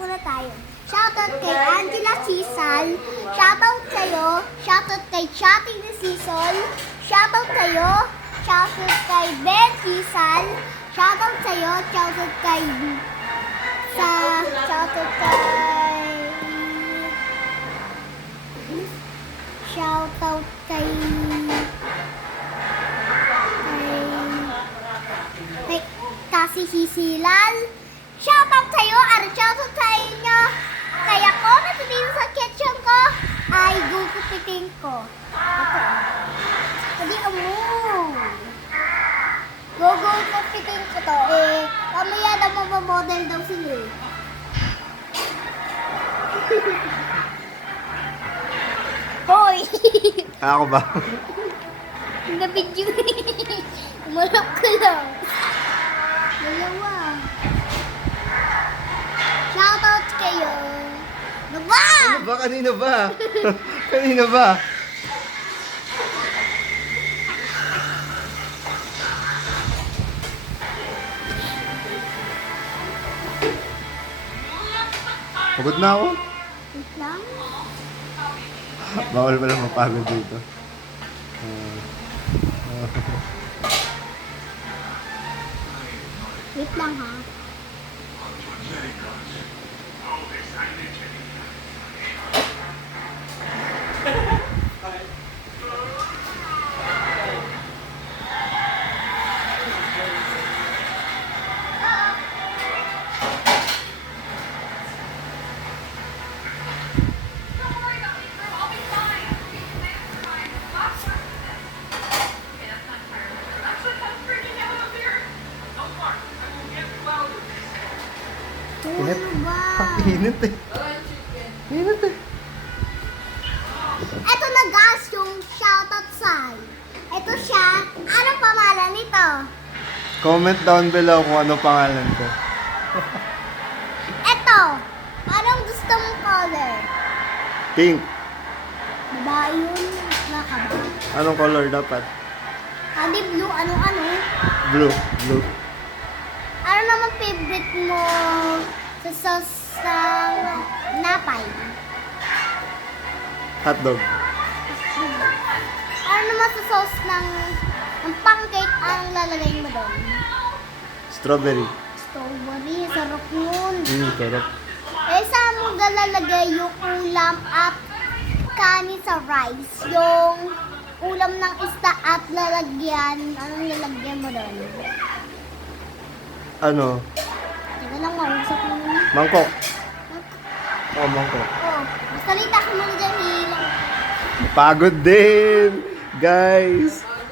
muna tayo. Shoutout kay Angela Cisal. Shoutout sa'yo. Shoutout kay Chatting ni Sisol. Shoutout sa'yo. Shoutout kay Ben Cisal. Shoutout sa'yo. Shoutout kay... Shoutout kay... Shoutout kay... Kay Kasi Hisilal. Shoutout sa'yo. Shoutout sa inyo. Kaya ako na dito sa kitchen ko ay gugupitin ko. Ito. Hindi gugupitin ko to. Kamaya na mamamodel daw sila eh. Hoy! Ako ba? Nabidyo. Umalap ka lang. Dalawa. Shoutout kayo. Ano ba? Ano ba? Kanina ba? Kanina ba? Pagod na ako. Wait lang. Bawal pala mapagod dito. Wait lang ha. Init. Ano ba? Ang init eh. Init eh. Eto na guys, yung shoutout sign. Eto siya. Anong pangalan nito? Comment down below kung ano pangalan ko. Eto. Anong gusto mong color? Pink. Babae yun. Wala ka ba? Anong color dapat? Hindi blue. Ano-ano? Blue. Blue. Ano naman favorite mo sa sauce ng napay? Hotdog. Ano naman sa sauce ng pancake ang lalagay mo doon? Strawberry. Strawberry, sarap yun. Sarap. Eh, saan mo lalagay yung ulam at kanin sa rice? Yung ulam ng isda at lalagyan, anong lalagyan mo doon? Ano? Teka lang, mausap mo muna. Mangkok. Oh, mangkok. Oh, basta lita ka muna dyan, hilang. Pagod din, guys.